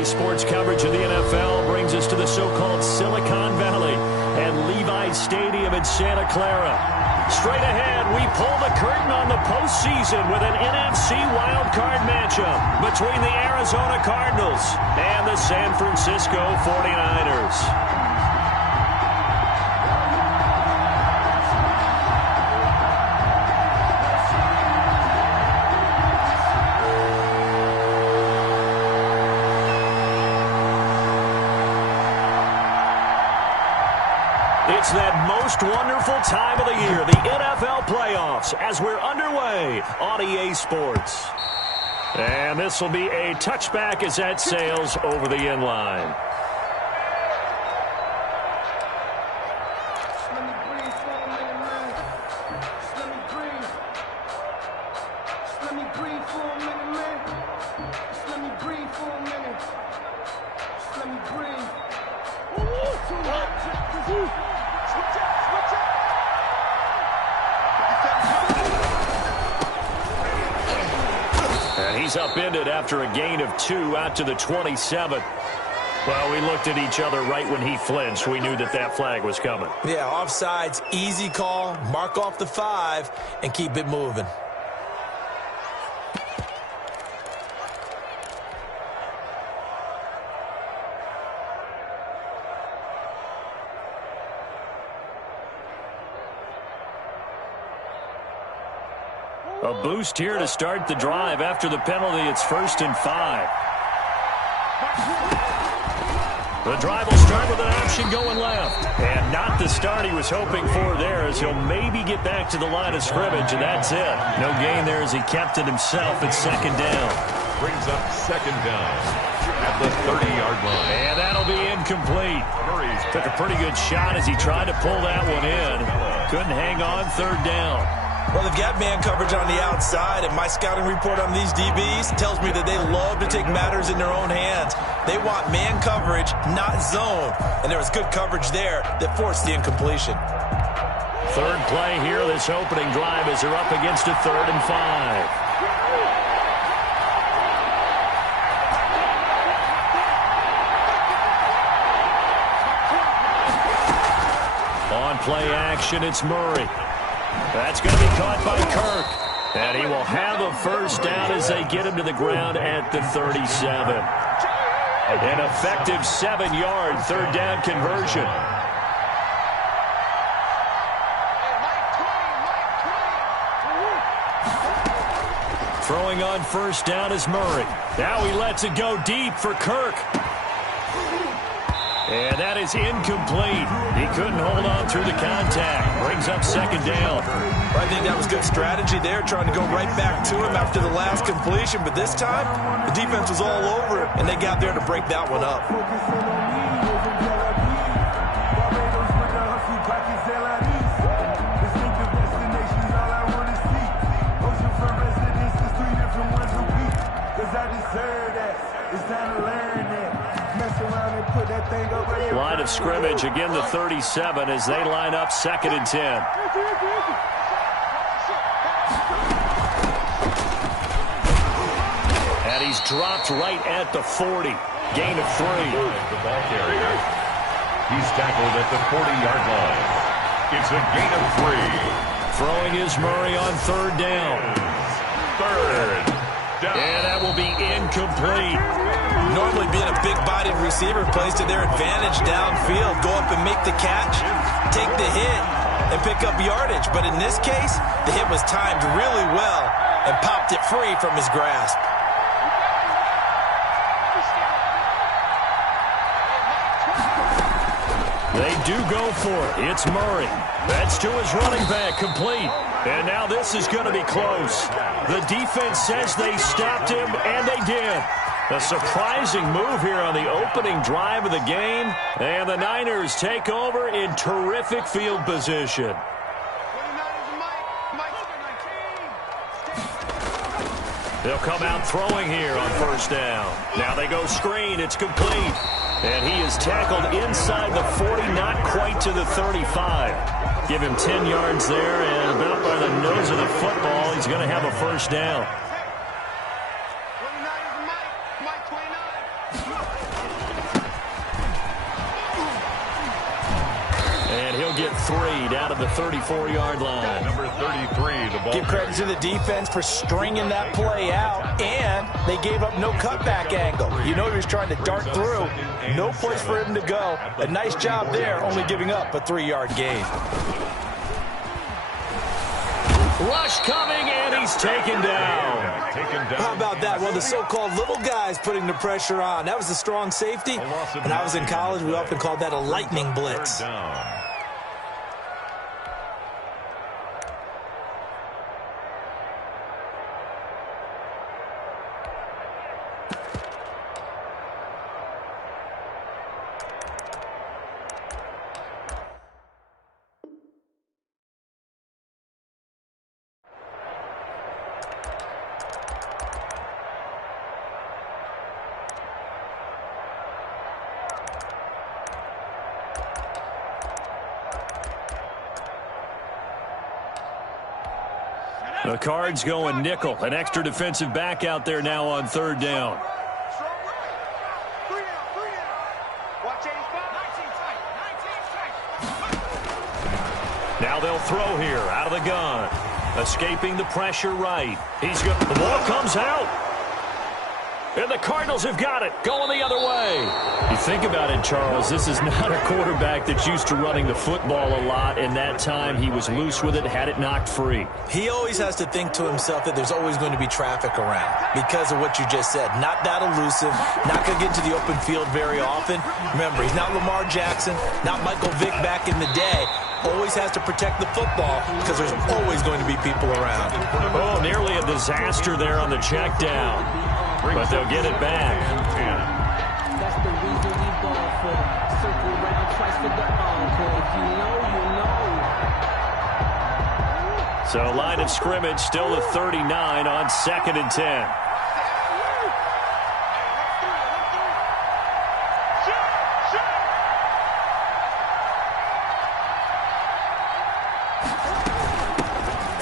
Today's sports coverage of the NFL brings us to the so-called Silicon Valley and Levi's Stadium in Santa Clara. Straight ahead, we pull the curtain on the postseason with an NFC wildcard matchup between the Arizona Cardinals and the San Francisco 49ers. It's that most wonderful time of the year, the NFL playoffs, as we're underway on EA Sports. And this will be a touchback as that sails over the end line. He's upended after a gain of 2 out to the 27. Well, we looked at each other right when he flinched. We knew that that flag was coming. Yeah, offsides, easy call, mark off the 5, and keep it moving. A boost here to start the drive. After the penalty, it's 1st and 5. The drive will start with an option going left. And not the start he was hoping for there, as he'll maybe get back to the line of scrimmage, and that's it. No gain there as he kept it himself at 2nd down. Brings up 2nd down at the 30-yard line. And that'll be incomplete. Took a pretty good shot as he tried to pull that one in. Couldn't hang on 3rd down. Well, they've got man coverage on the outside, and my scouting report on these DBs tells me that they love to take matters in their own hands. They want man coverage, not zone, and there was good coverage there that forced the incompletion. 3rd play here, this opening drive, as they're up against a 3rd and 5. On play action, it's Murray. That's going to be caught by Kirk. And he will have a 1st down as they get him to the ground at the 37. An effective 7-yard 3rd down conversion. Throwing on 1st down is Murray. Now he lets it go deep for Kirk. And that is incomplete. He couldn't hold on through the contact. Brings up 2nd down. I think that was good strategy there, trying to go right back to him after the last completion. But this time, the defense was all over it, and they got there to break that one up. Line of scrimmage, again the 37 as they line up 2nd and 10. And he's dropped right at the 40. Gain of 3. The ball carrier. He's tackled at the 40-yard line. It's a gain of 3. Throwing is Murray on 3rd down. 3rd down. And that will be incomplete. Normally being a big-bodied receiver plays to their advantage downfield. Go up and make the catch, take the hit, and pick up yardage. But in this case, the hit was timed really well and popped it free from his grasp. They do go for it. It's Murray. That's to his running back, complete. And now this is going to be close. The defense says they stopped him, and they did. A surprising move here on the opening drive of the game. And the Niners take over in terrific field position. They'll come out throwing here on 1st down. Now they go screen. It's complete. And he is tackled inside the 40, not quite to the 35. Give him 10 yards there, and about by the nose of the football, he's going to have a 1st down. 3 down to the 34-yard line. Number 33, the ball. Give credit to the defense for stringing that play out, and they gave up no cutback angle. You know he was trying to dart through. No place for him to go. A nice job there, only giving up a 3-yard gain. Rush coming, and he's taken down. How about that? Well, the so-called little guys putting the pressure on. That was a strong safety. When I was in college, we often called that a lightning blitz. The Cards going nickel. An extra defensive back out there now on 3rd down. Now they'll throw here out of the gun. Escaping the pressure right. The ball comes out. And the Cardinals have got it. Going the other way. You think about it, Charles, this is not a quarterback that's used to running the football a lot. And that time he was loose with it, had it knocked free. He always has to think to himself that there's always going to be traffic around because of what you just said. Not that elusive, not going to get to the open field very often. Remember, he's not Lamar Jackson, not Michael Vick back in the day. Always has to protect the football because there's always going to be people around. Oh, nearly a disaster there on the check down. But they'll get it back. That's the reason we ball for. Circle round twice for the encore. If you know, you know. So line of scrimmage still the 39 on 2nd and 10.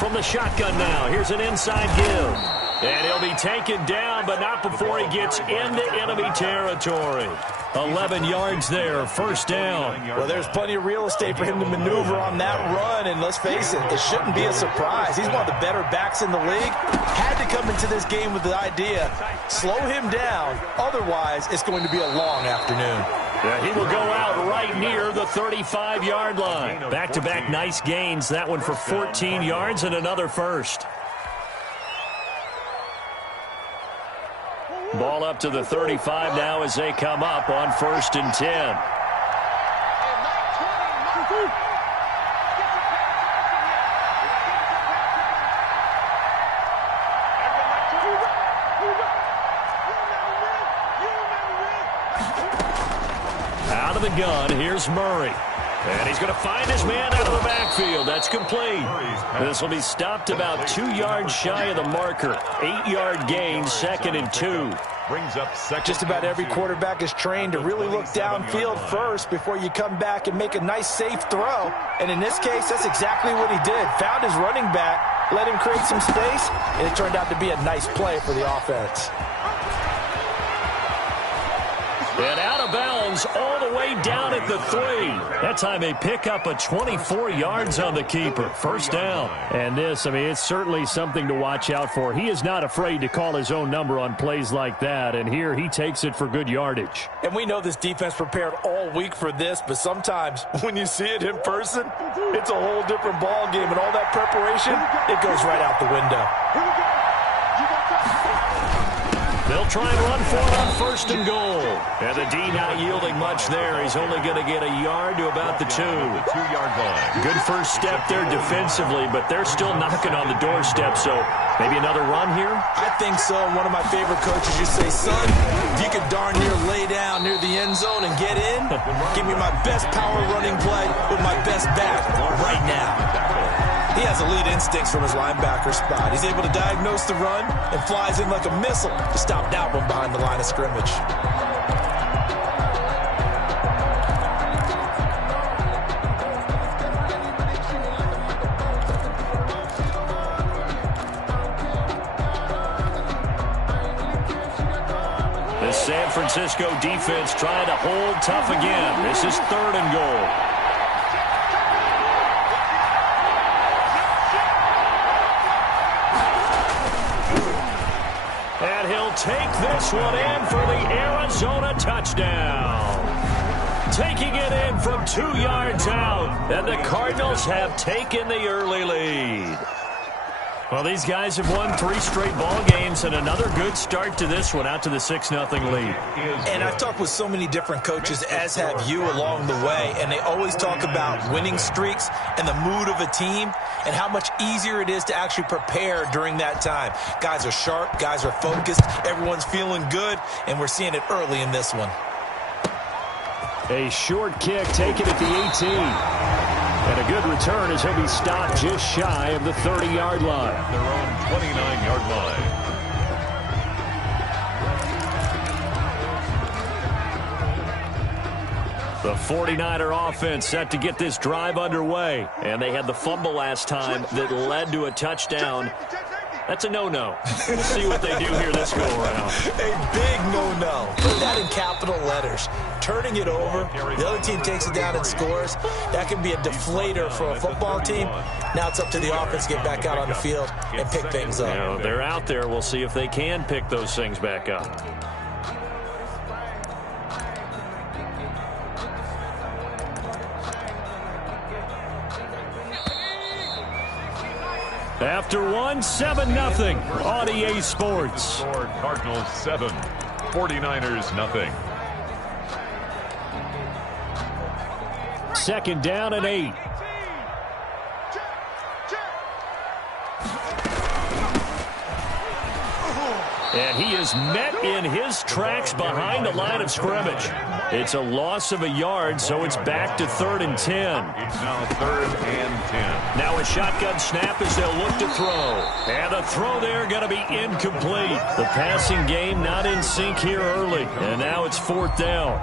From the shotgun now, here's an inside give. And he'll be taken down, but not before he gets into enemy territory. 11 yards there, 1st down. Well, there's plenty of real estate for him to maneuver on that run, and let's face it, it shouldn't be a surprise. He's one of the better backs in the league. Had to come into this game with the idea, slow him down, otherwise it's going to be a long afternoon. Yeah, he will go out right near the 35-yard line. Back-to-back nice gains, that one for 14 yards and another first. Ball up to the 35 now as they come up on 1st and 10. Out of the gun, here's Murray. And he's going to find his man out of the backfield. That's complete. This will be stopped about 2 yards shy of the marker. 8-yard gain, 2nd and 2. Brings up second. Just about every quarterback is trained to really look downfield first before you come back and make a nice, safe throw. And in this case, that's exactly what he did. Found his running back, let him create some space, and it turned out to be a nice play for the offense. And out of bounds all the way down at the 3. That time they pick up a 24 yards on the keeper. 1st down. And this, I mean, it's certainly something to watch out for. He is not afraid to call his own number on plays like that. And here he takes it for good yardage. And we know this defense prepared all week for this, but sometimes when you see it in person, it's a whole different ball game. And all that preparation, it goes right out the window. They'll try and run for it on 1st and goal. And the D not yielding much there. He's only going to get a yard to about the 2. The 2-yard line. Good first step there defensively, but they're still knocking on the doorstep, so maybe another run here? I think so. And one of my favorite coaches used to say, son, if you could darn near lay down near the end zone and get in, give me my best power running play with my best back right now. He has elite instincts from his linebacker spot. He's able to diagnose the run and flies in like a missile to stop that one behind the line of scrimmage. The San Francisco defense trying to hold tough again. This is 3rd and goal. take this one in for the Arizona touchdown. Taking it in from 2 yards out, and the Cardinals have taken the early lead. Well, these guys have won 3 straight ball games, and another good start to this one, out to the 6-0 lead. And I've talked with so many different coaches, as have you, along the way, and they always talk about winning streaks and the mood of a team and how much easier it is to actually prepare during that time. Guys are sharp, guys are focused, everyone's feeling good, and we're seeing it early in this one. A short kick taken at the 18. And a good return as he'll be stopped just shy of the 30-yard line. At their own 29-yard line. The 49er offense set to get this drive underway. And they had the fumble last time that led to a touchdown. That's a no-no. We'll see what they do here this go-around. A big no-no. Put that in capital letters. Turning it over, the other team takes it down and scores. That can be a deflator for a football team. Now it's up to the offense to get back out on the field and pick things up. You know, they're out there. We'll see if they can pick those things back up. After one, 7-0 on EA Sports. Cardinals 7, 49ers nothing. 2nd down and 8. And he is met in his tracks behind the line of scrimmage. It's a loss of a yard, so it's back to 3rd and 10. It's now 3rd and 10. Now a shotgun snap as they'll look to throw. And the throw there going to be incomplete. The passing game not in sync here early. And now it's 4th down.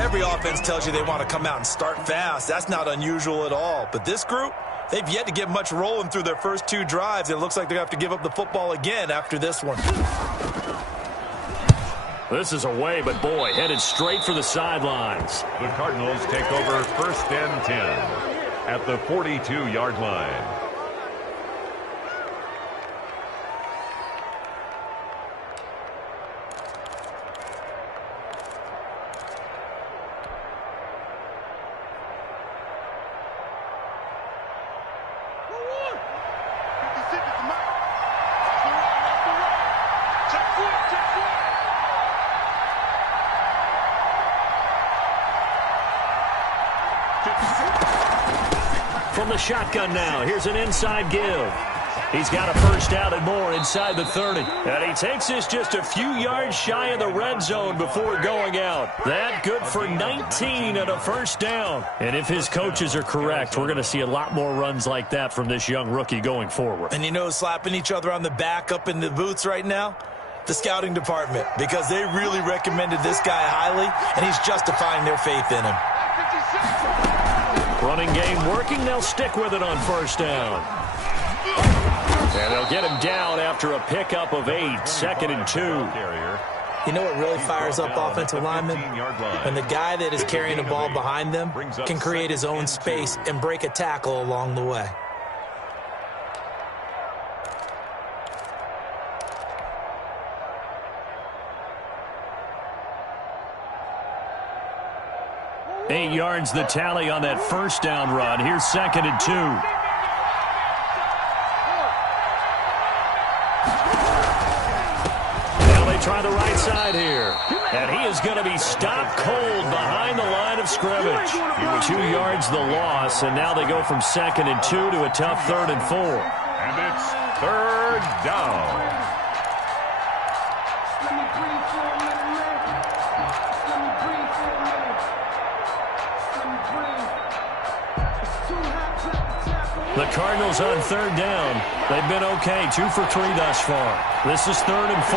Every offense tells you they want to come out and start fast. That's not unusual at all. But this group, they've yet to get much rolling through their first 2 drives. It looks like they're going to have to give up the football again after this one. This is away, but boy, headed straight for the sidelines. The Cardinals take over 1st and 10 at the 42-yard line. From the shotgun now, here's an inside give. He's got a 1st down and more inside the 30. And he takes this just a few yards shy of the red zone before going out. That good for 19 and a 1st down. And if his coaches are correct, we're going to see a lot more runs like that from this young rookie going forward. And you know, slapping each other on the back up in the boots right now? The scouting department, because they really recommended this guy highly, and he's justifying their faith in him. Running game working. They'll stick with it on 1st down. And they'll get him down after a pickup of 8, 2nd and 2. You know what really fires up offensive linemen? When the guy that is carrying the ball behind them can create his own space and break a tackle along the way. Eight yards the tally on that 1st down run. Here's 2nd and 2. Now they try the right side here. And he is going to be stopped cold behind the line of scrimmage. 2 yards the loss, and now they go from 2nd and 2 to a tough 3rd and 4. And it's 3rd down. The Cardinals on 3rd down. They've been okay, 2 for 3 thus far. This is 3rd and 4.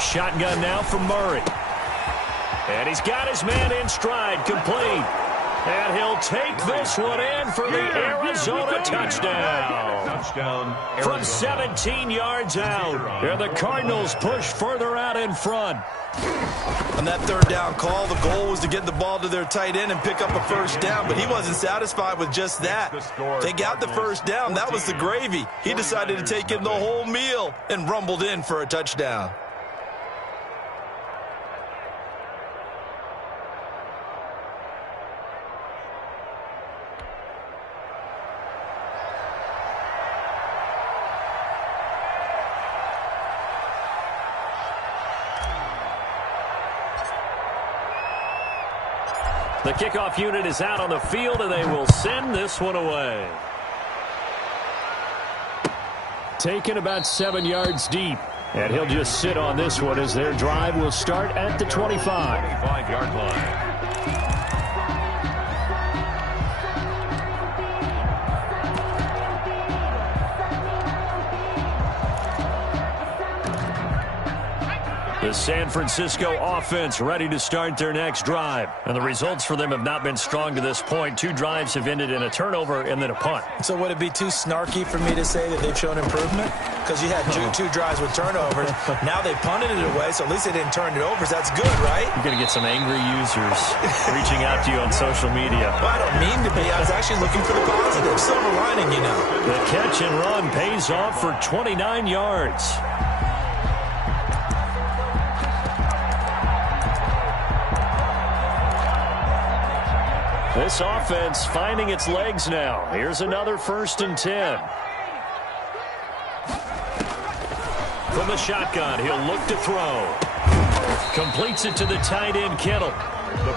Shotgun now from Murray. And he's got his man in stride, complete. And he'll take this one in for the Arizona touchdown. Touchdown, From 17 yards out. And the Cardinals push further out in front. On that third down call, the goal was to get the ball to their tight end and pick up a first down, but he wasn't satisfied with just that. They got the first down. That was the gravy. He decided to take in the whole meal and rumbled in for a touchdown. The kickoff unit is out on the field, and they will send this one away. Taken about 7 yards deep. And he'll just sit on this one as their drive will start at the 25. 25-yard line. The San Francisco offense ready to start their next drive. And the results for them have not been strong to this point. 2 drives have ended in a turnover and then a punt. So would it be too snarky for me to say that they've shown improvement? Because you had two drives with turnovers. Now they punted it away, so at least they didn't turn it over. So that's good, right? You're going to get some angry users reaching out to you on social media. Well, I don't mean to be. I was actually looking for the positive. Silver lining, you know. The catch and run pays off for 29 yards. This offense finding its legs now. Here's another 1st and 10. From the shotgun, he'll look to throw. Completes it to the tight end, Kittle.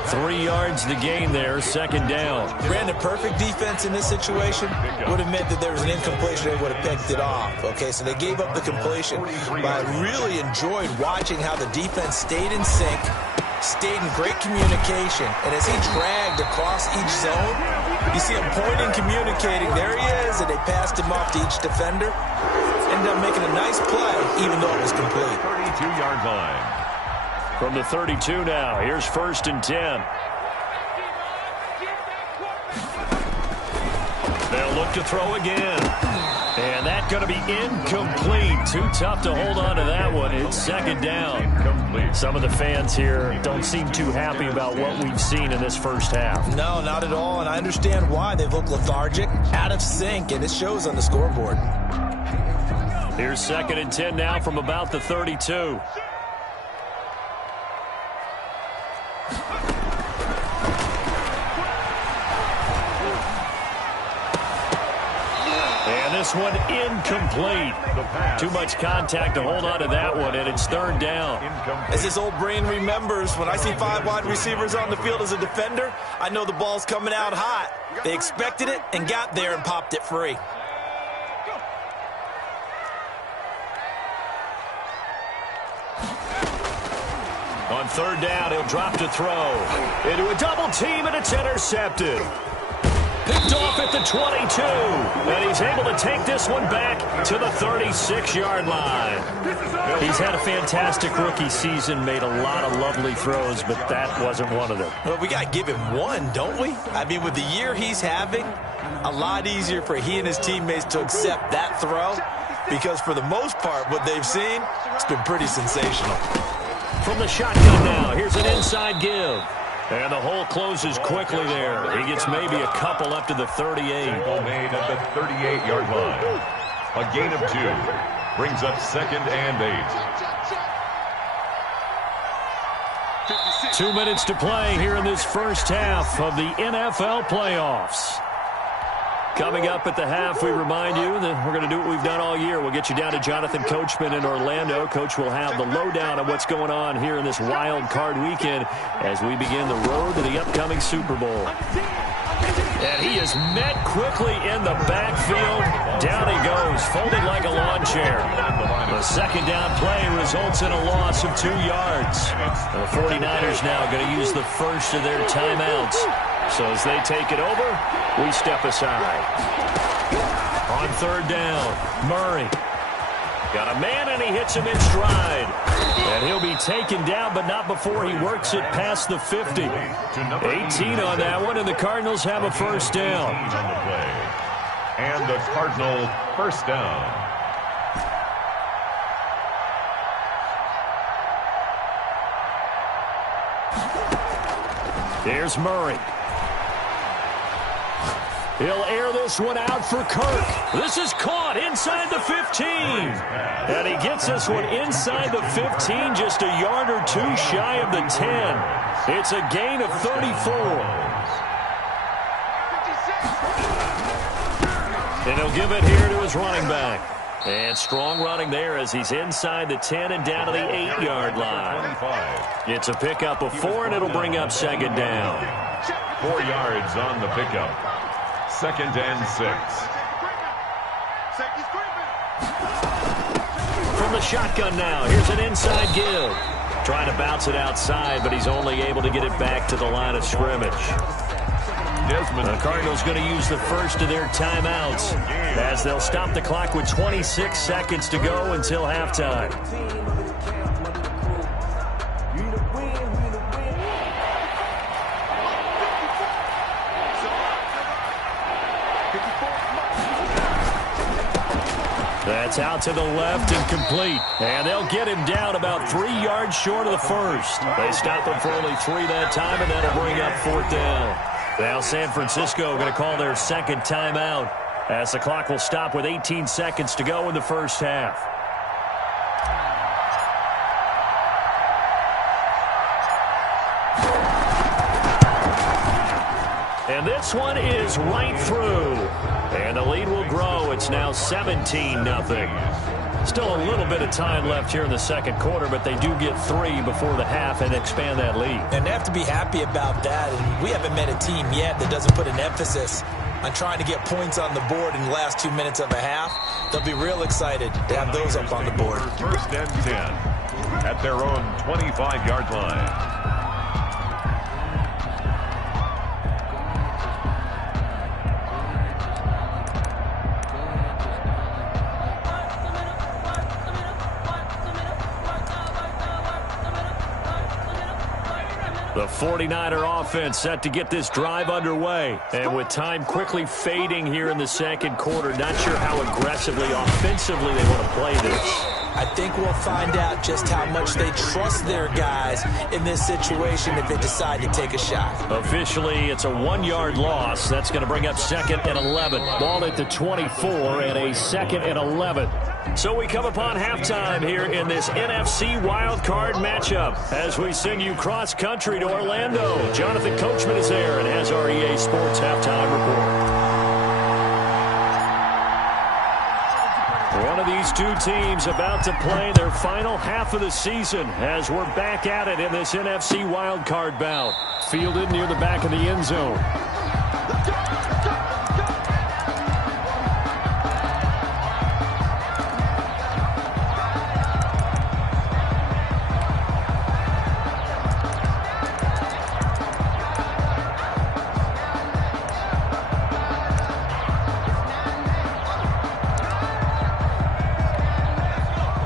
3 yards the gain there, 2nd down. Brandon, perfect defense in this situation would have meant that there was an incompletion. They would have picked it off. Okay, so they gave up the completion. But I really enjoyed watching how the defense stayed in sync, stayed in great communication, and as he dragged across each zone, you see him pointing, communicating. There he is, and they passed him off to each defender. Ended up making a nice play, even though it was complete. 32-yard line. From the 32 now, here's 1st and 10. They'll look to throw again. And that's going to be incomplete. Too tough to hold on to that one. It's 2nd down. Incomplete. Some of the fans here don't seem too happy about what we've seen in this first half. No, not at all, and I understand why. They look lethargic, out of sync, and it shows on the scoreboard. Here's 2nd and 10 now from about the 32. This one incomplete. Too much contact to hold on to that one, and it's 3rd down. As his old brain remembers, when I see 5 wide receivers on the field as a defender, I know the ball's coming out hot. They expected it and got there and popped it free. On 3rd down, he'll drop to throw. Into a double team, and it's intercepted. Picked off at the 22, and he's able to take this one back to the 36-yard line. He's had a fantastic rookie season, made a lot of lovely throws, but that wasn't one of them. Well, we got to give him one, don't we? I mean, with the year he's having, a lot easier for he and his teammates to accept that throw, because for the most part, what they've seen, it's been pretty sensational. From the shotgun now, here's an inside give. And the hole closes quickly there. He gets maybe a couple up to the 38. Tackle made at the 38-yard line. A gain of 2. Brings up 2nd and 8. 2 minutes to play here in this first half of the NFL playoffs. Coming up at the half, we remind you that we're going to do what we've done all year. We'll get you down to Jonathan Coachman in Orlando. Coach will have the lowdown on what's going on here in this wild card weekend as we begin the road to the upcoming Super Bowl. And he is met quickly in the backfield. Down he goes, folded like a lawn chair. The 2nd down play results in a loss of 2 yards. The 49ers now going to use the first of their timeouts. So as they take it over, we step aside. On 3rd down, Murray. Got a man, and he hits him in stride. And he'll be taken down, but not before he works it past the 50. 18 on that one, and the Cardinals have a first down. And the Cardinal first down. Here's Murray. He'll air this one out for Kirk. This is caught inside the 15. And he gets this one inside the 15, just a yard or two shy of the 10. It's a gain of 34. And he'll give it here to his running back. And strong running there as he's inside the 10 and down to the 8-yard line. It's a pickup of 4, and it'll bring up second down. 4 yards on the pickup. Second and 6. From the shotgun now, here's an inside give. Trying to bounce it outside, but he's only able to get it back to the line of scrimmage. The Cardinals going to use the first of their timeouts as they'll stop the clock with 26 seconds to go until halftime. That's out to the left and complete. And they'll get him down about 3 yards short of the first. They stop him for only 3 that time, and that'll bring up fourth down. Now San Francisco going to call their second timeout as the clock will stop with 18 seconds to go in the first half. And this one is right through. And the lead will grow. It's now 17-0. Still a little bit of time left here in the second quarter, but they do get 3 before the half and expand that lead. And they have to be happy about that. And we haven't met a team yet that doesn't put an emphasis on trying to get points on the board in the last 2 minutes of a half. They'll be real excited to have those up on the board. First and 10 at their own 25-yard line. The 49er offense set to get this drive underway. And with time quickly fading here in the second quarter, not sure how aggressively, offensively they want to play this. I think we'll find out just how much they trust their guys in this situation if they decide to take a shot. Officially, it's a 1-yard loss. That's going to bring up second and 11. Ball at the 24 and a second and 11. So we come upon halftime here in this NFC wildcard matchup as we send you cross-country to Orlando. Jonathan Coachman is there and has our EA Sports halftime report. One of these two teams about to play their final half of the season as we're back at it in this NFC wildcard bout. Fielded near the back of the end zone.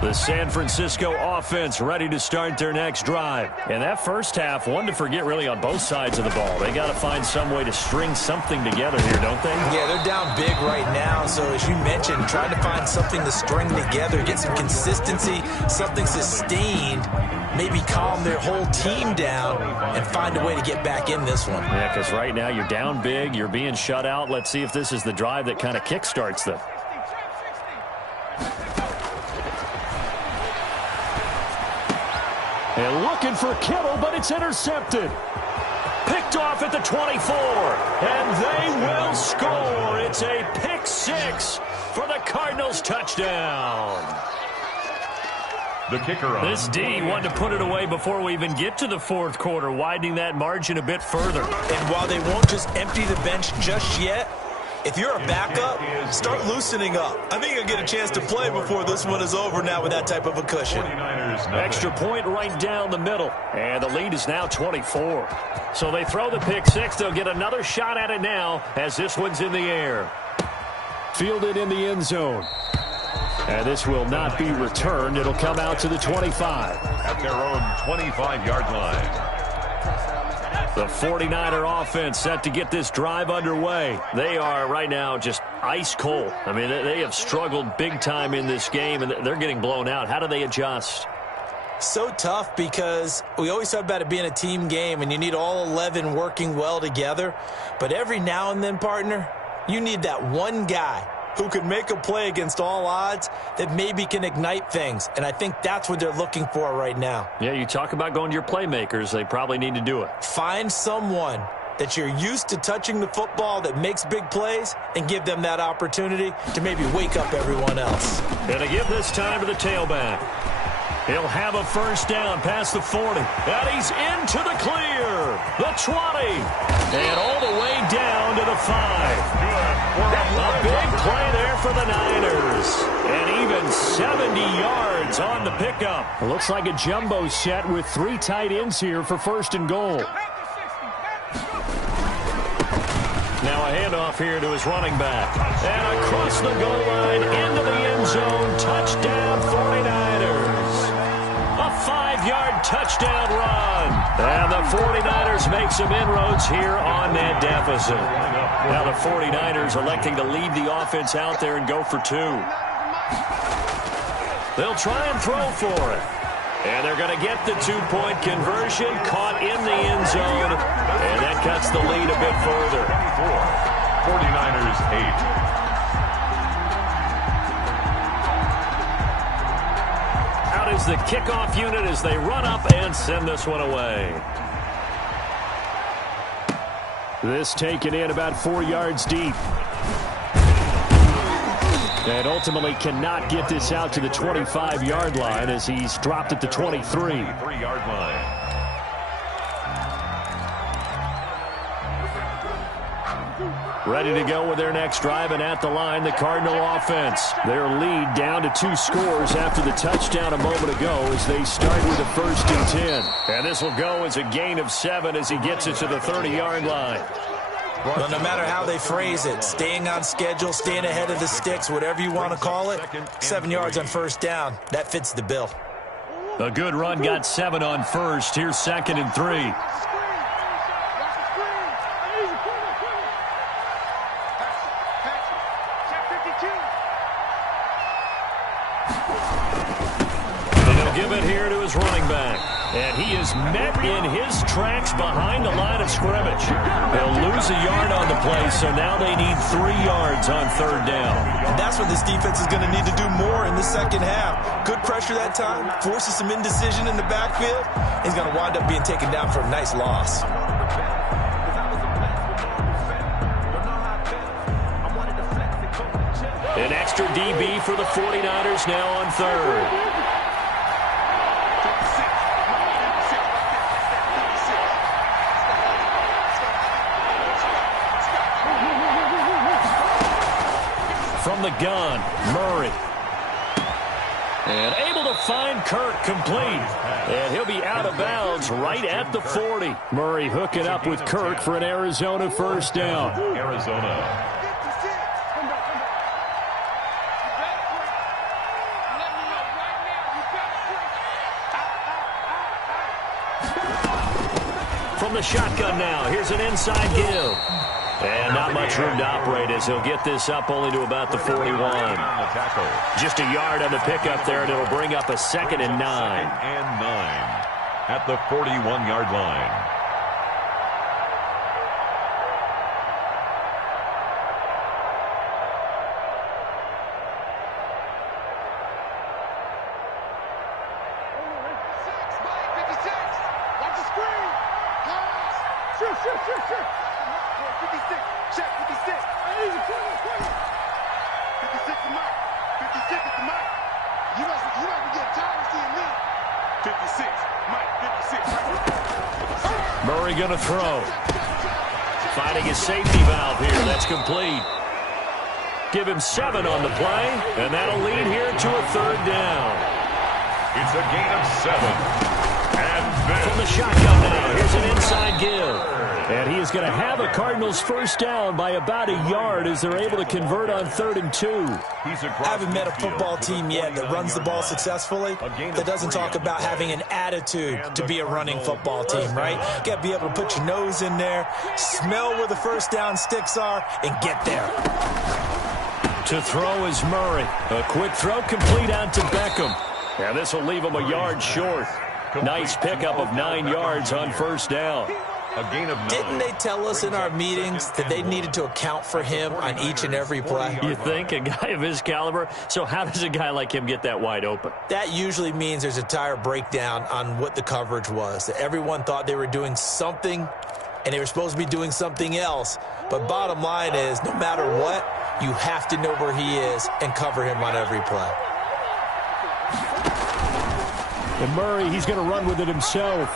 The San Francisco offense ready to start their next drive. And that first half, one to forget really on both sides of the ball. They got to find some way to string something together here, don't they? Yeah, they're down big right now. So as you mentioned, trying to find something to string together, get some consistency, something sustained, maybe calm their whole team down and find a way to get back in this one. Yeah, because right now you're down big, you're being shut out. Let's see if this is the drive that kind of kickstarts them. And looking for Kittle, but it's intercepted. Picked off at the 24, and they will score. It's a pick 6 for the Cardinals touchdown. The kicker on. This D wanted to put it away before we even get to the fourth quarter, widening that margin a bit further. And while they won't just empty the bench just yet, if you're a backup, start loosening up. I think you'll get a chance to play before this one is over now with that type of a cushion. Extra point right down the middle. And the lead is now 24. So they throw the pick 6. They'll get another shot at it now as this one's in the air. Fielded in the end zone. And this will not be returned. It'll come out to the 25. At their own 25-yard line. The 49er offense set to get this drive underway. They are right now just ice cold. I mean, they have struggled big time in this game, and they're getting blown out. How do they adjust? So tough because we always talk about it being a team game, and you need all 11 working well together. But every now and then, partner, you need that one guy who can make a play against all odds that maybe can ignite things. And I think that's what they're looking for right now. Yeah, you talk about going to your playmakers. They probably need to do it. Find someone that you're used to touching the football that makes big plays and give them that opportunity to maybe wake up everyone else. And to give this time to the tailback. He'll have a first down past the 40. And he's into the clear. The 20. And all the way down to the 5. A big play there for the Niners. And even 70 yards on the pickup. It looks like a jumbo set with 3 tight ends here for first and goal. Now a handoff here to his running back. And across the goal line into the end zone. Touchdown 49ers. A 5-yard touchdown run. And the 49ers make some inroads here on that deficit. Now the 49ers electing to leave the offense out there and go for 2. They'll try and throw for it. And they're going to get the 2-point conversion, caught in the end zone. And that cuts the lead a bit further. 49ers 8. Out is the kickoff unit as they run up and send this one away. This taken in about 4 yards deep. And ultimately cannot get this out to the 25-yard line as he's dropped at the 23. 3-yard line. Ready to go with their next drive, and at the line, the Cardinal offense. Their lead down to 2 scores after the touchdown a moment ago as they start with a 1st and 10. And this will go as a gain of 7 as he gets it to the 30-yard line. Well, no matter how they phrase it, staying on schedule, staying ahead of the sticks, whatever you want to call it, 7 yards on first down, that fits the bill. A good run got 7 on first. Here's 2nd and 3. Give it here to his running back. And he is met in his tracks behind the line of scrimmage. They'll lose a yard on the play, so now they need 3 yards on 3rd down. And that's what this defense is going to need to do more in the second half. Good pressure that time, forces some indecision in the backfield. He's going to wind up being taken down for a nice loss. An extra DB for the 49ers now on 3rd. From the gun, Murray. And able to find Kirk complete. And he'll be out of bounds right at the 40. Murray hooking up with Kirk for an Arizona first down. Arizona. From the shotgun now, here's an inside give. And not much room to operate as he'll get this up only to about the 41. Just a yard on the pickup there, and it'll bring up a 2nd and 9. 2nd and 9 at the 41-yard line. Murray going to throw. Finding his safety valve here. That's complete. Give him 7 on the play, and that'll lead here to a 3rd down. It's a gain of 7. And From the shotgun now, here's an inside give. And he is going to have a Cardinals first down by about a yard as they're able to convert on 3rd and 2. I haven't met a football team yet that runs the ball successfully that doesn't talk about having an attitude to be a running football team, right? You got to be able to put your nose in there, smell where the first down sticks are, and get there. To throw is Murray. A quick throw complete out to Beckham. And this will leave him a yard short. Nice pickup of 9 yards on first down. A gain of 9. Didn't they tell us in our meetings that they needed to account for him on each and every play? You think? A guy of his caliber? So how does a guy like him get that wide open? That usually means there's a entire breakdown on what the coverage was. That everyone thought they were doing something, and they were supposed to be doing something else. But bottom line is, no matter what, you have to know where he is and cover him on every play. And Murray, he's going to run with it himself.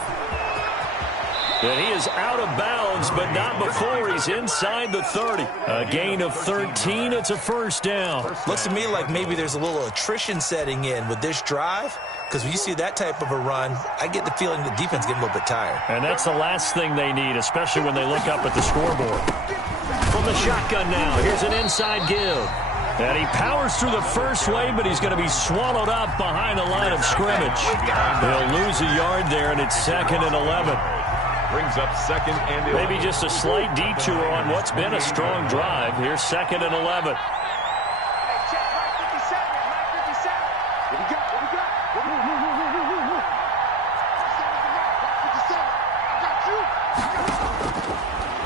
And he is out of bounds, but not before he's inside the 30. A gain of 13. It's a first down. Looks to me like maybe there's a little attrition setting in with this drive, because when you see that type of a run, I get the feeling the defense getting a little bit tired. And that's the last thing they need, especially when they look up at the scoreboard. From the shotgun now, here's an inside give. And he powers through the first wave, but he's going to be swallowed up behind the line of scrimmage. He'll lose a yard there, and it's 2nd and 11. Brings up 2nd and 11. Maybe just a slight detour on what's been a strong drive. Here's 2nd and 11.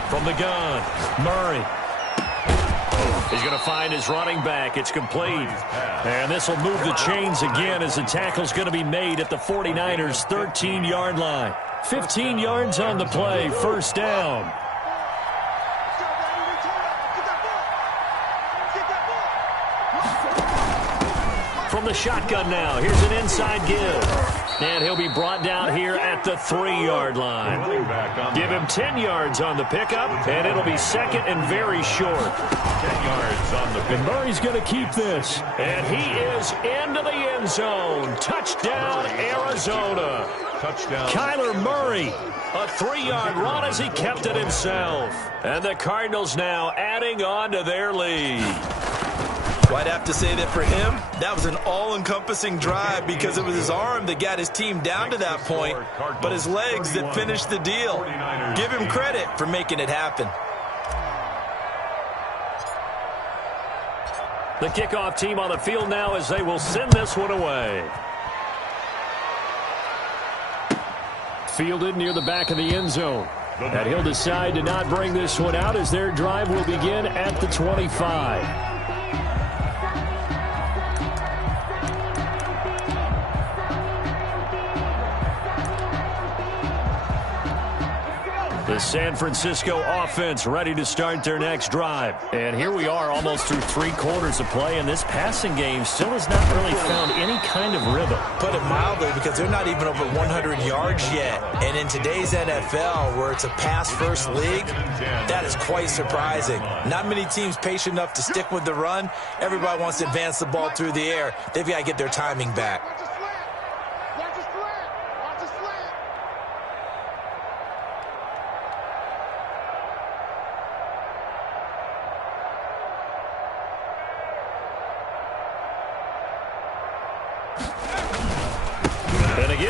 From the gun, Murray. He's going to find his running back. It's complete. And this will move the chains again as the tackle's going to be made at the 49ers' 13-yard line. 15 yards on the play, first down. From the shotgun now, here's an inside give. And he'll be brought down here at the 3-yard line. Give him 10 yards on the pickup, and it'll be 2nd and very short. 10 yards on the pickup. And Murray's going to keep this. And he is into the end zone. Touchdown, Arizona. Touchdown. Kyler Murray, a 3-yard run as he kept it himself. And the Cardinals now adding on to their lead. Well, I'd have to say that for him, that was an all-encompassing drive because it was his arm that got his team down to that point, but his legs that finished the deal. Give him credit for making it happen. The kickoff team on the field now as they will send this one away. Fielded near the back of the end zone. And he'll decide to not bring this one out as their drive will begin at the 25. The San Francisco offense ready to start their next drive. And here we are almost through 3 quarters of play, and this passing game still has not really found any kind of rhythm. Put it mildly, because they're not even over 100 yards yet. And in today's NFL, where it's a pass-first league, that is quite surprising. Not many teams patient enough to stick with the run. Everybody wants to advance the ball through the air. They've got to get their timing back.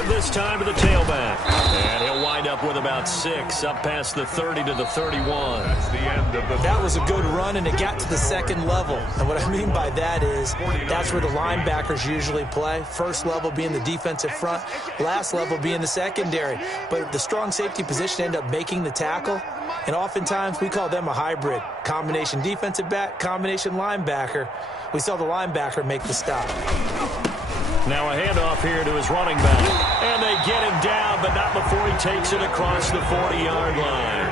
This time to the tailback. And he'll wind up with about 6 up past the 30 to the 31. That's the end of the That was a good run, and it got to the 2nd level. And what I mean by that is that's where the linebackers usually play. First level being the defensive front, last level being the secondary. But the strong safety position ended up making the tackle. And oftentimes we call them a hybrid. Combination defensive back, combination linebacker. We saw the linebacker make the stop. Now a handoff here to his running back. And they get him down, but not before he takes it across the 40-yard line.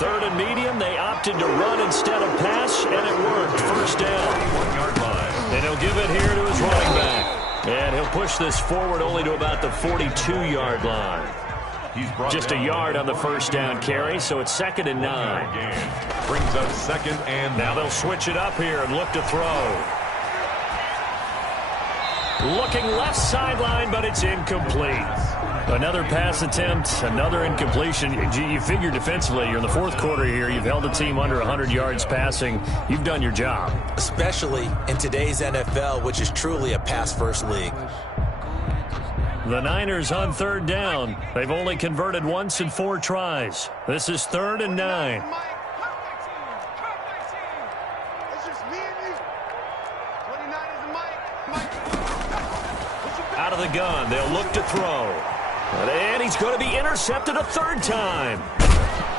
3rd and medium, they opted to run instead of pass, and it worked. First down. 1-yard line. And he'll give it here to his running back. And he'll push this forward only to about the 42-yard line. Just a yard on the first down carry, so it's 2nd and 9. Brings up 2nd and now they'll switch it up here and look to throw. Looking left sideline, but it's incomplete. Another pass attempt, another incompletion. You figure defensively, you're in the fourth quarter here. You've held a team under 100 yards passing. You've done your job. Especially in today's NFL, which is truly a pass-first league. The Niners on third down. They've only converted once in 4 tries. This is 3rd and 9. Out of the gun, they'll look to throw. And he's going to be intercepted a 3rd time.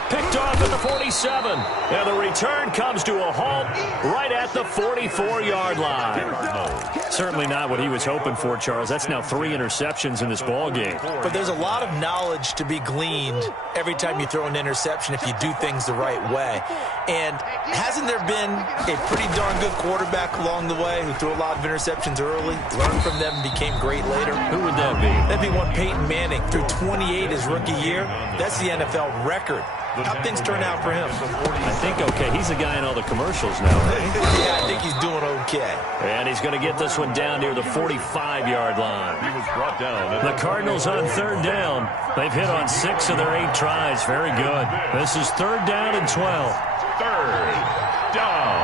Picked off at the 47. And the return comes to a halt right at the 44-yard line. Certainly not what he was hoping for, Charles. That's now 3 interceptions in this ball game. But there's a lot of knowledge to be gleaned every time you throw an interception if you do things the right way. And hasn't there been a pretty darn good quarterback along the way who threw a lot of interceptions early, learned from them, and became great later? Who would that be? That'd be one Peyton Manning. Threw 28 his rookie year. That's the NFL record. How things turn out for him? I think okay. He's the guy in all the commercials now, right? Yeah, I think he's doing okay. And he's going to get this one down near the 45-yard line. He was brought down. The Cardinals on 3rd down. They've hit on 6 of their 8 tries. Very good. This is 3rd down and 12. 3rd down.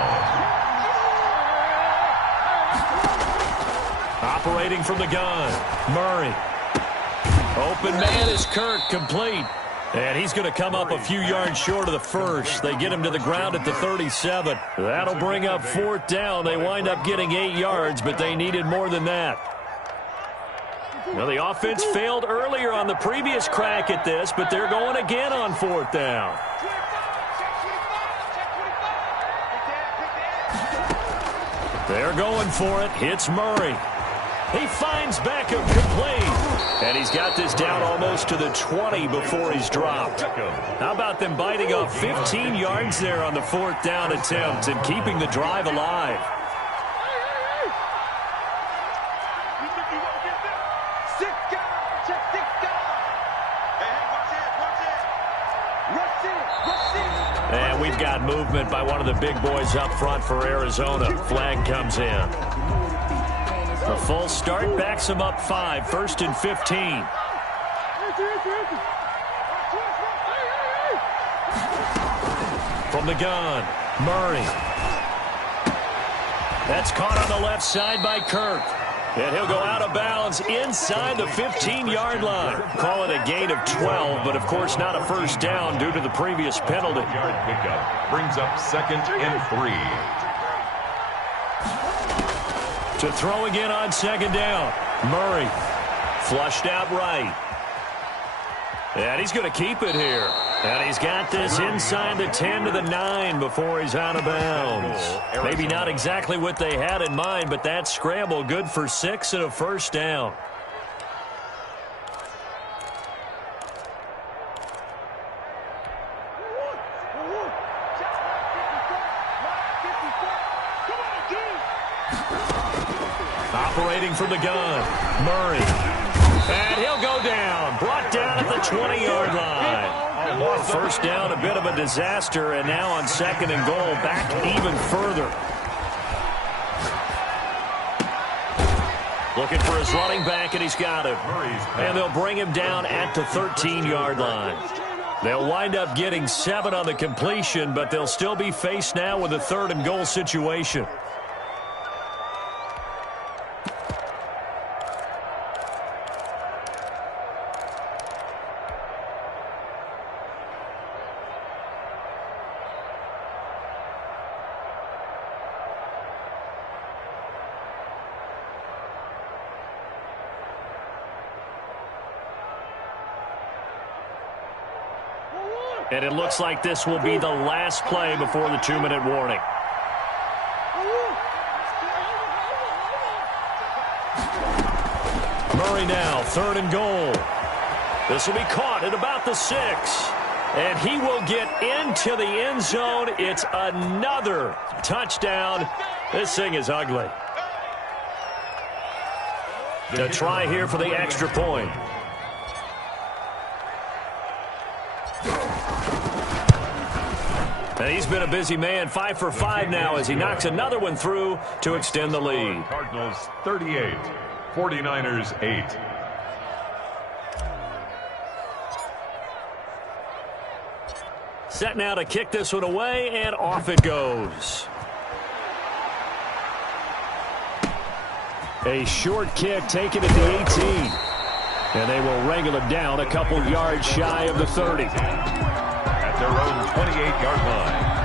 Operating from the gun, Murray. Open man is Kirk, complete. And he's going to come up a few yards short of the first. They get him to the ground at the 37. That'll bring up 4th down. They wind up getting 8 yards, but they needed more than that. Well, the offense failed earlier on the previous crack at this, but they're going again on 4th down. They're going for it. It's Murray. He finds Beckham complete. And he's got this down almost to the 20 before he's dropped. How about them biting off 15 yards there on the 4th down attempt and keeping the drive alive? And we've got movement by one of the big boys up front for Arizona. Flag comes in. A full start backs him up 5, 1st and 15. From the gun, Murray. That's caught on the left side by Kirk. And he'll go out of bounds inside the 15-yard line. Call it a gain of 12, but of course not a first down due to the previous penalty. Yard pickup brings up 2nd and 3. To throw again on 2nd down. Murray flushed out right. And he's going to keep it here. And he's got this inside the 10 to the 9 before he's out of bounds. Maybe not exactly what they had in mind, but that scramble good for 6 and a first down. Operating from the gun, Murray. And he'll go down. Brought down at the 20-yard line. First down, a bit of a disaster, and now on 2nd and goal, back even further. Looking for his running back, and he's got him. And they'll bring him down at the 13-yard line. They'll wind up getting 7 on the completion, but they'll still be faced now with a 3rd and goal situation. And it looks like this will be the last play before the 2-minute warning. Murray now, 3rd and goal. This will be caught at about the 6. And he will get into the end zone. It's another touchdown. This thing is ugly. To try here for the extra point. And he's been a busy man, 5 for 5 now as he knocks another one through to extend the lead. Cardinals 38, 49ers 8. Set now to kick this one away, and off it goes. A short kick taken at the 18. And they will wrangle it down a couple yards shy of the 30. At their own 28-yard line.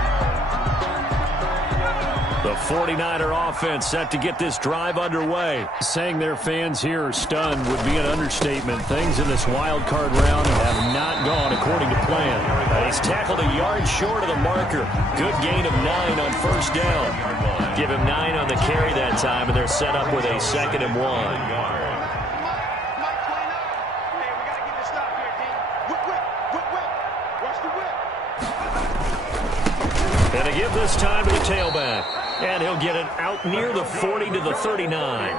The 49er offense set to get this drive underway. Saying their fans here are stunned would be an understatement. Things in this wild card round have not gone according to plan. He's tackled a yard short of the marker. Good gain of 9 on first down. Give him 9 on the carry that time, and they're set up with a 2nd and 1. And to give this time to the tailback. And he'll get it out near the 40 to the 39.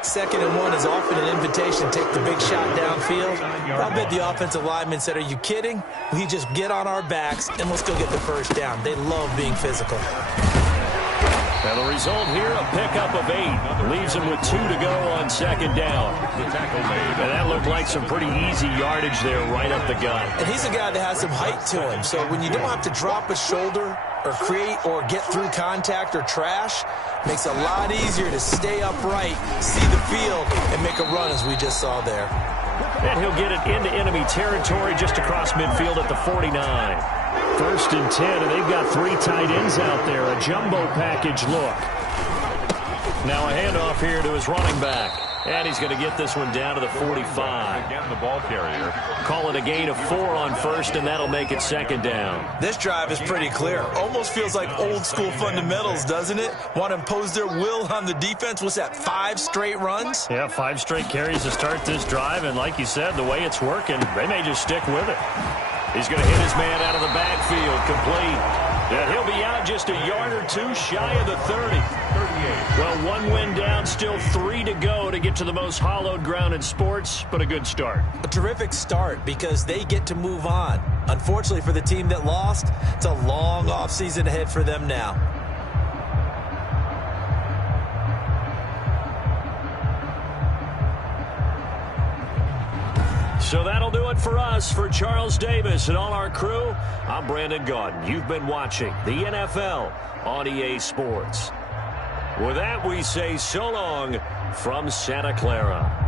2nd and 1 is often an invitation to take the big shot downfield. I bet the offensive lineman said, are you kidding? We just get on our backs and let's go get the first down. They love being physical. And the result here, a pickup of 8. Leaves him with 2 to go on 2nd down. And that looked like some pretty easy yardage there right up the gut. And he's a guy that has some height to him. So when you don't have to drop a shoulder or create or get through contact or trash, makes it a lot easier to stay upright, see the field, and make a run as we just saw there. And he'll get it into enemy territory just across midfield at the 49. 1st and 10, and they've got 3 tight ends out there. A jumbo package look. Now a handoff here to his running back. And he's going to get this one down to the 45. Again, the ball carrier. Call it a gain of 4 on 1st, and that'll make it 2nd down. This drive is pretty clear. Almost feels like old school fundamentals, doesn't it? Want to impose their will on the defense. What's that, 5 straight runs? Yeah, 5 straight carries to start this drive, and like you said, the way it's working, they may just stick with it. He's going to hit his man out of the backfield, complete. And he'll be out just a yard or 2 shy of the 30. 38. Well, 1 win down, still 3 to go to get to the most hollowed ground in sports, but a good start. A terrific start because they get to move on. Unfortunately for the team that lost, it's a long offseason ahead for them now. So that'll do it for us. For Charles Davis and all our crew, I'm Brandon Gaudin. You've been watching the NFL on EA Sports. With that, we say so long from Santa Clara.